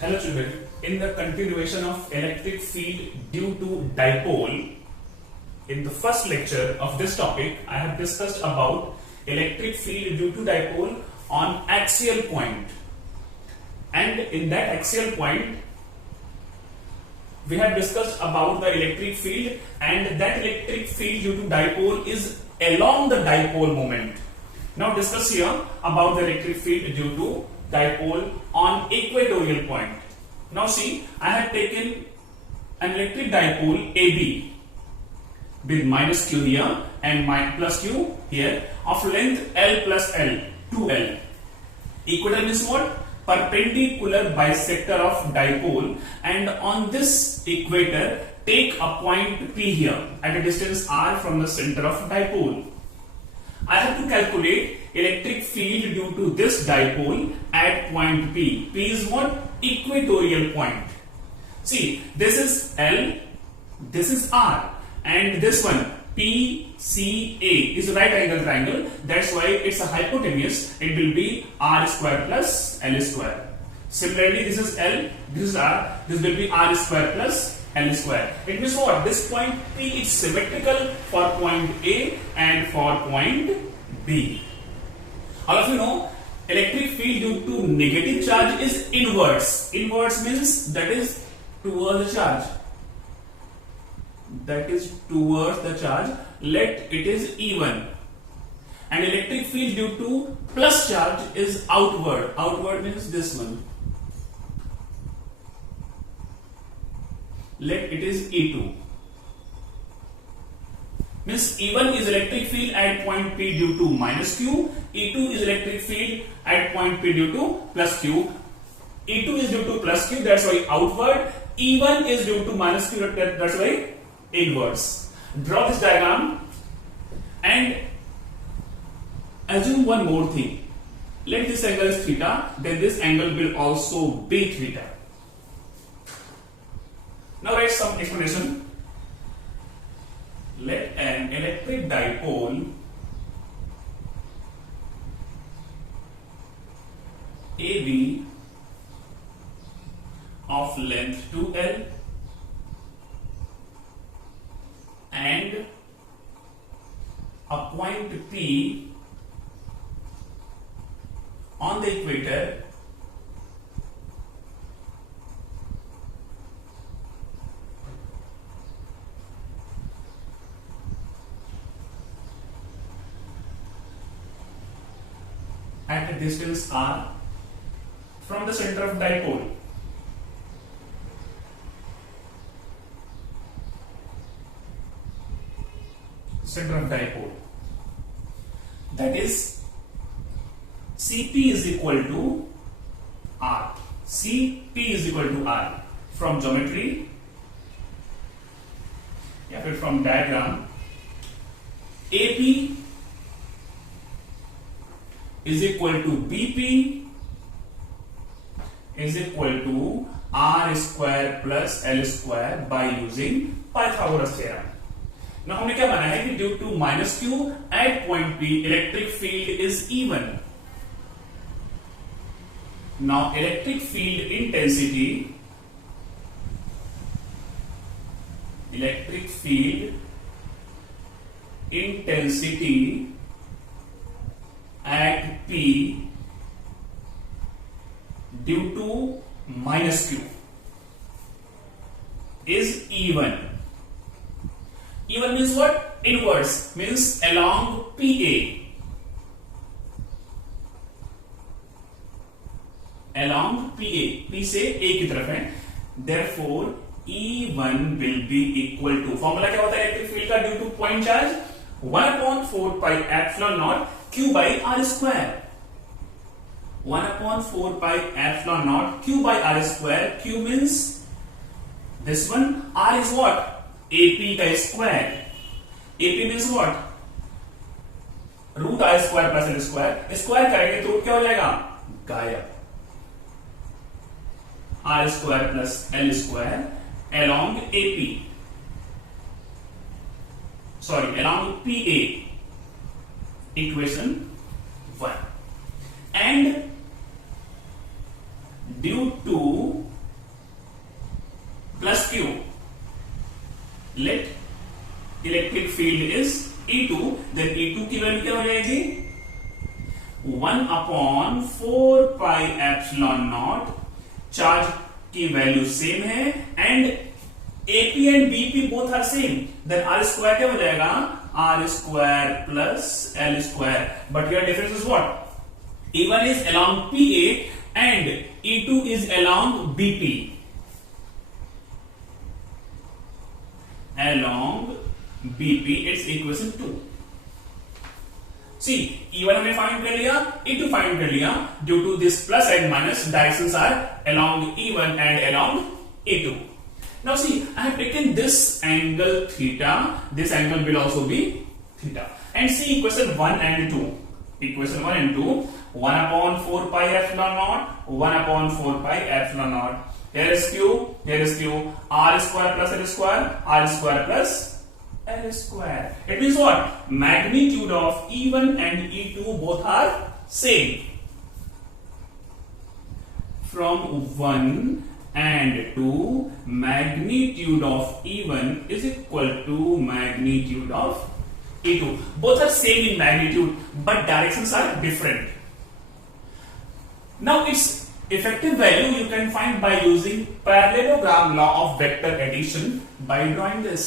Hello children, in the continuation of electric field due to dipole, in the first lecture of this topic, I have discussed about electric field due to dipole on axial point. And in that axial point, we have discussed about the electric field, and that electric field due to dipole is along the dipole moment. Now discuss here about the electric field due to dipole on equatorial point. Now see, I have taken an electric dipole AB with minus q here and plus q here of length L plus L, 2L. Equator means what? Perpendicular bisector of dipole, and on this equator take a point P here at a distance r from the center of dipole. I have to calculate electric field due to this dipole at point P. P is what? Equatorial point. See, this is L, this is R, and this one PCA is a right angle triangle. That's why it's a hypotenuse. It will be R square plus L square. Similarly, this is L, this is R, this will be R square plus L square. It means what? This point P is symmetrical for point A and for point B. All of you know, electric field due to negative charge is inverse. Inverse means that is towards the charge. That is towards the charge. Let it is even. And electric field due to plus charge is outward. Outward means this one. Let it is E2. Means E1 is electric field at point P due to minus Q. E2 is electric field at point P due to plus Q. E2 is due to plus Q, that's why outward. E1 is due to minus Q, that's why inverse. Draw this diagram and assume one more thing. Let this angle is theta, then this angle will also be theta. Now write some explanation. Let an electric dipole AB of length 2L and a point P on the equator at a distance r from the center of dipole. Center of dipole. That is Cp is equal to R. Cp is equal to R. From geometry, from diagram, AP is equal to BP is equal to R square plus L square by using Pythagoras theorem. Now हमने क्या माना है कि due to minus Q at point P electric field is E one. Now electric field intensity at P due to minus Q is even. Even means what? Inverse means along PA. Along PA. P से A की तरफ है. Therefore E1 will be equal to, formula क्या होता है electric field का due two point charge? 1/4 pi epsilon naught Q by R square. 1/4 pi epsilon naught Q by R square. Q means this one. R is what? AP का square. AP means what? Root R square plus L square. Square करेंगे तो क्या हो जाएगा? गायब. R square plus L square along AP. Along PA, equation 1. And due to field is E2, then E2 की value क्या हो जाएगी 1/4πε0। चार्ज की वैल्यू सेम है and AP and BP both are same, then R square क्या हो जाएगा R square plus L square, but here difference is what E1 is along PA and E2 is along BP. Along BP, it's equation 2. See, E1 हमने find कर लिया, E2 find कर लिया. Due to this plus and minus, directions are along E1 and along E2. Now see, I have taken this angle theta. This angle will also be theta. And see equation 1 and 2. Equation 1 and 2. 1/4πε0, 1/4πε0. Here is Q, here is Q. R square plus L square, R square plus L square. It means what? Magnitude of E1 and E2 both are same. From 1 and 2, magnitude of E1 is equal to magnitude of E2. Both are same in magnitude, but directions are different. Now its effective value you can find by using parallelogram law of vector addition by drawing this.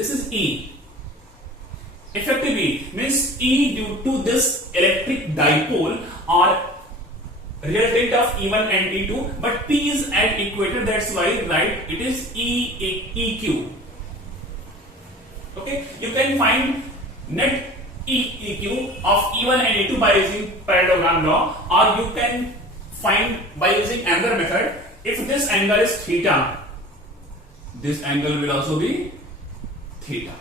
This is E. Effective E means E due to this electric dipole or resultant of E1 and E2, but P is at equator, that's why right it is EQ. Okay, you can find net EQ of E1 and E2 by using parallelogram law, or you can find by using another method. If this angle is theta, this angle will also be theta.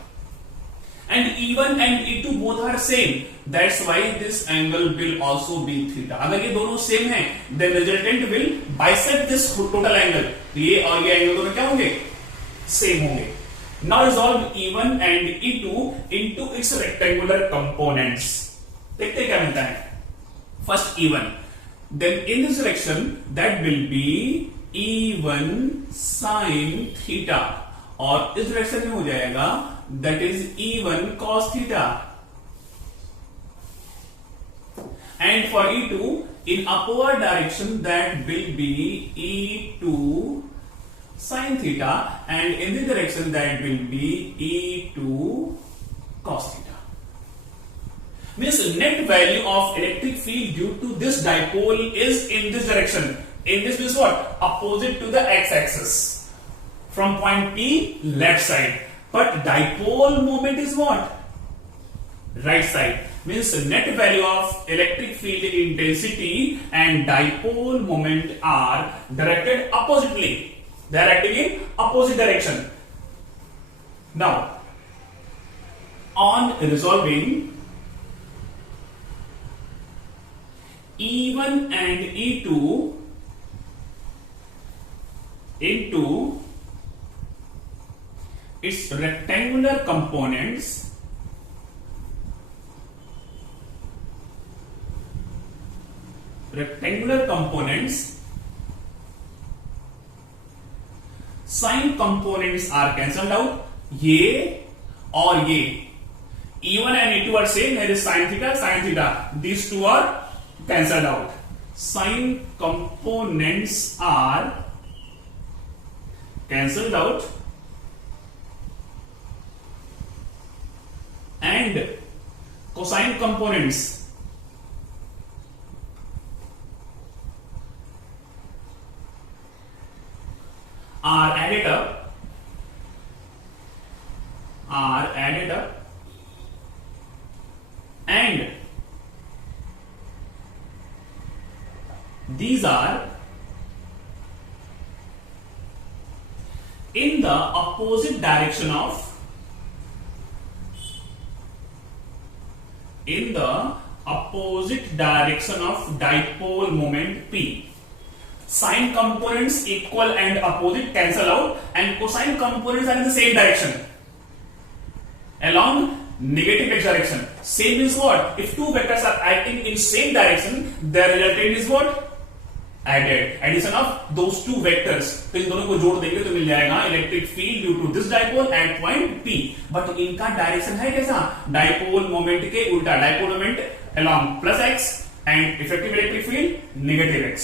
And E1 and E2 both are same, that's why this angle will also be theta. अगर ये दोनों same हैं, then resultant will bisect this total angle. ये और ये angle दोनों क्या होंगे? सेम होंगे. Now resolve E1 and E2 into its rectangular components. देखते क्या मिलता है. First E1, then in this direction that will be E1 sin theta, और इस डायरेक्शन में हो जाएगा that is E1 cos theta. And for E2 in upward direction that will be E2 sin theta, and in this direction that will be E2 cos theta. Means net value of electric field due to this dipole is in this direction. In this means what? Opposite to the x-axis. From point P, left side. But dipole moment is what? Right side. Means net value of electric field intensity and dipole moment are directed oppositely. They are acting in opposite direction. Now, on resolving E1 and E2 into its rectangular components, sine components are cancelled out. ये और ये E1 and E2 are same. There is sin theta. These two are cancelled out. Sin components are cancelled out and cosine components are added up and these are in the opposite direction of dipole moment P. Sine components equal and opposite cancel out, and cosine components are in the same direction along negative x direction. Same is what? If two vectors are acting in same direction, their resultant is what? Added, addition of those two vectors, तो इन दोनों को जोड़ देंगे तो मिल जाएगा electric field due to this dipole at point P। But इनका डायरेक्शन है कैसा, डाइपोल मोमेंट के उल्टा, dipole moment along plus x and effective electric field negative x।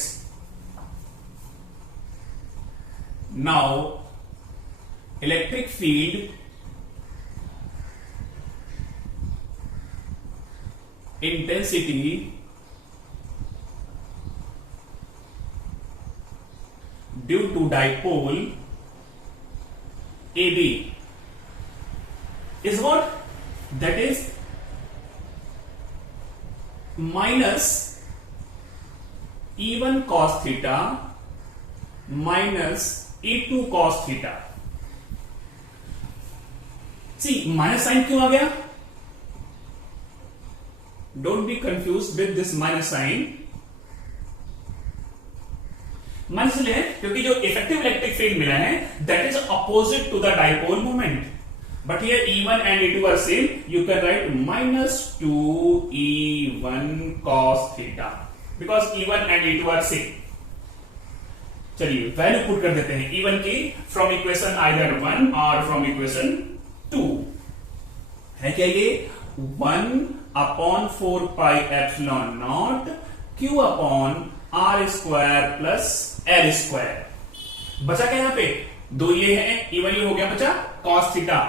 Now electric field intensity due to dipole AB is what? That is minus E1 cos theta minus E2 cos theta। See, minus sign क्यों आ गया? Don't be confused with this minus sign। Minus इसलिए क्योंकि जो effective electric field मिला है that is opposite to the dipole moment, but here E1 and E2 are same, you can write minus 2E1 cos theta because E1 and E2 are same। चलिए value put कर देते हैं E1 की from equation either 1 और from equation 2। है क्या ये 1 upon 4 pi epsilon not Q upon R square plus L square. बचा क्या यहाँ पे, दो ये है, इवन ये हो गया बचा cos theta.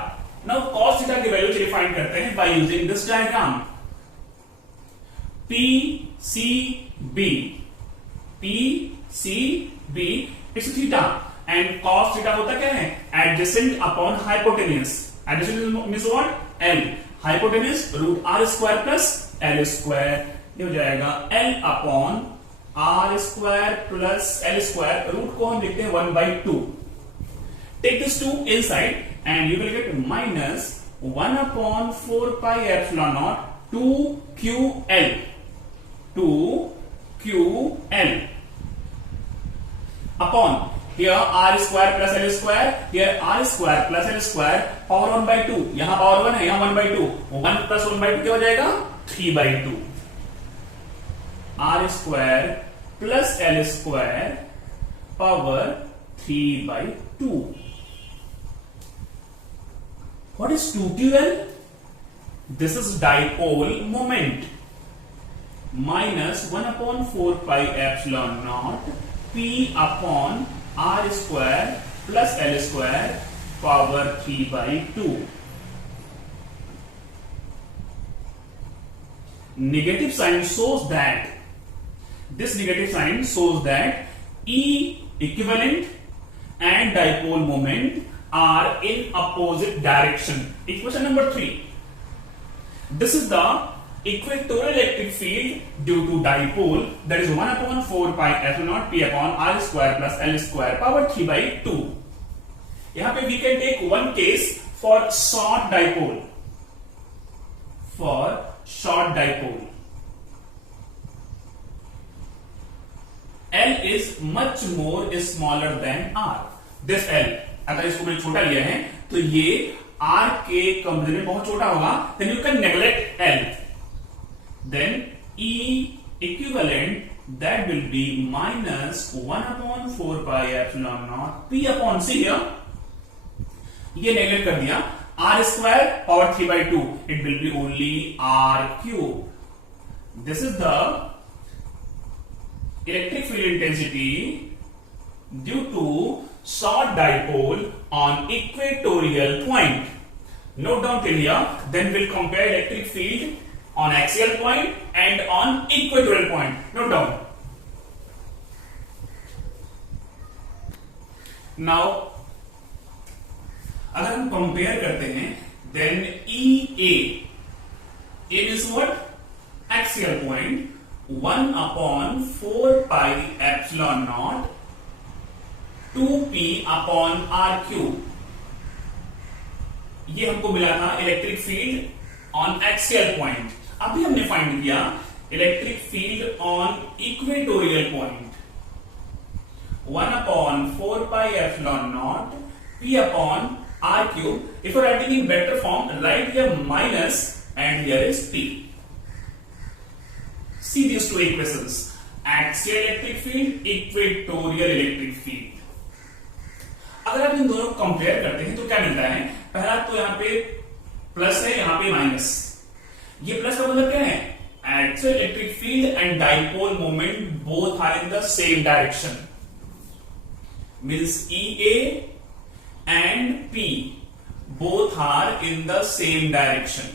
Now cos theta की वैल्यू चलिए फाइंड करते हैं by using this diagram. PCB it's theta and cos theta होता क्या है, adjacent upon hypotenuse. Adjacent means what, L, hypotenuse root R square plus L square, ये हो जाएगा L upon R square plus L square, root को हम लिखते हैं 1/2। Take this 2 inside and you will get minus 1 upon 4 pi epsilon not 2QL upon here R square plus L square, here R square plus L square, power 1/2, यहां power 1 है, यहां 1/2, 1 plus 1/2 क्या हो जाएगा 3/2। R square plus L square power 3/2। What is 2QL? This is dipole moment minus 1 upon 4 pi epsilon naught P upon R square plus L square power 3/2। Negative sign shows that E equivalent and dipole moment are in opposite direction। Equation number 3, this is the equatorial electric field due to dipole, that is 1 upon 4 pi epsilon naught P upon R square plus L square power 3/2। यहां पे we can take one case for short dipole, L is much more smaller than R। This L अगर इसको मैंने छोटा लिया है तो ये R के कंपेरिजन में बहुत छोटा होगा, then you can neglect L, then E equivalent that will be minus 1 upon 4 pi epsilon naught P upon C। here ये नेगलेक्ट कर दिया, R square power 3/2, it will be only R cube। this is the electric field intensity due to short dipole on equatorial point। Note down till here, then we'll compare electric field on axial point and on equatorial point। Note down। Now अगर हम compare करते हैं then EA is what, axial point 1 upon 4 pi epsilon naught 2P upon R cube। ये हमको मिला था electric field on axial point. अभी हमने फाइंड किया electric field on equatorial point 1 upon 4 pi epsilon naught P upon R cube। if you are writing in vector form, write here minus and here is P। See these two equations axial electric field, equatorial electric field. अगर आप इन दोनों को compare करते हैं तो क्या मिलता है? पहला तो यहां पे प्लस है, यहां पे माइनस। ये प्लस का मतलब क्या है? Axial electric field and dipole moment both are in the same direction, means EA and P both are in the same direction.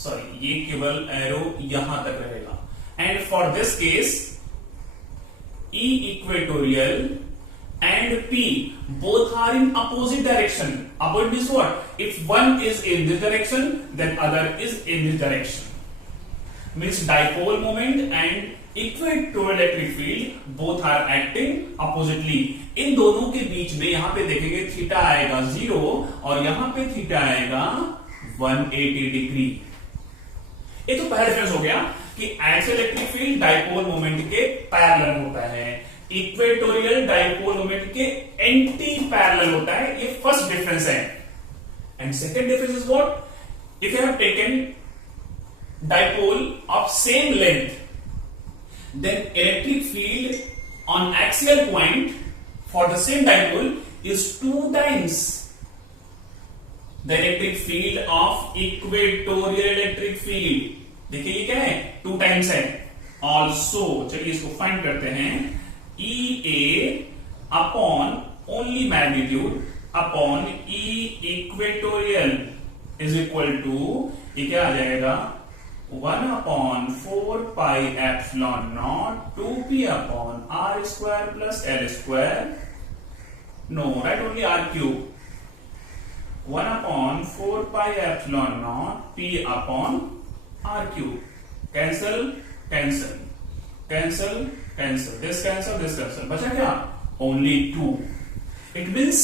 Sorry, ये केवल एरो यहां तक रहेगा। And for this case, E equatorial and P both are in opposite direction. Opposite means what? If one is in this direction, then other is in this direction. Means dipole moment and equatorial electric field both are acting oppositely. इन दोनों के बीच में यहां पे देखेंगे theta आएगा 0 और यहां पे थीटा आएगा 180 डिग्री। ये तो पहला डिफरेंस हो गया कि axial electric field dipole moment के पैरेलल होता है, इक्वेटोरियल डाइपोल मोमेंट के एंटी पैरेलल होता है। ये फर्स्ट डिफरेंस है। And second difference is what? If you have taken dipole of same length, then electric field on axial point for the same dipole is 2 times the electric field of equatorial electric field। देखिए ये क्या है? 2 times है। Also चलिए इसको find करते हैं। EA upon only magnitude upon E equatorial is equal to, ये क्या आ जाएगा? 1/4 pi epsilon naught 2p upon r square plus l square, no, write only r cube, 1/4 pi epsilon naught p upon r cube, cancel cancel cancel cancel, this cancel this cancel, बचा क्या? only 2। it means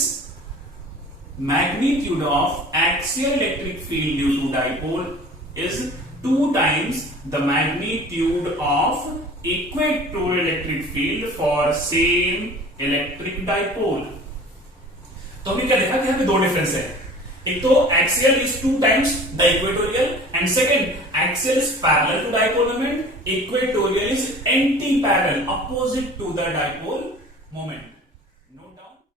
magnitude of axial electric field due to dipole is 2 times the magnitude of equatorial electric field for same electric dipole। तो हमने क्या देखा कि यहां पे दो डिफरेंस है। एक तो axial is 2 times the equatorial and second axial is parallel to dipole moment, equatorial is anti parallel, opposite to the dipole moment।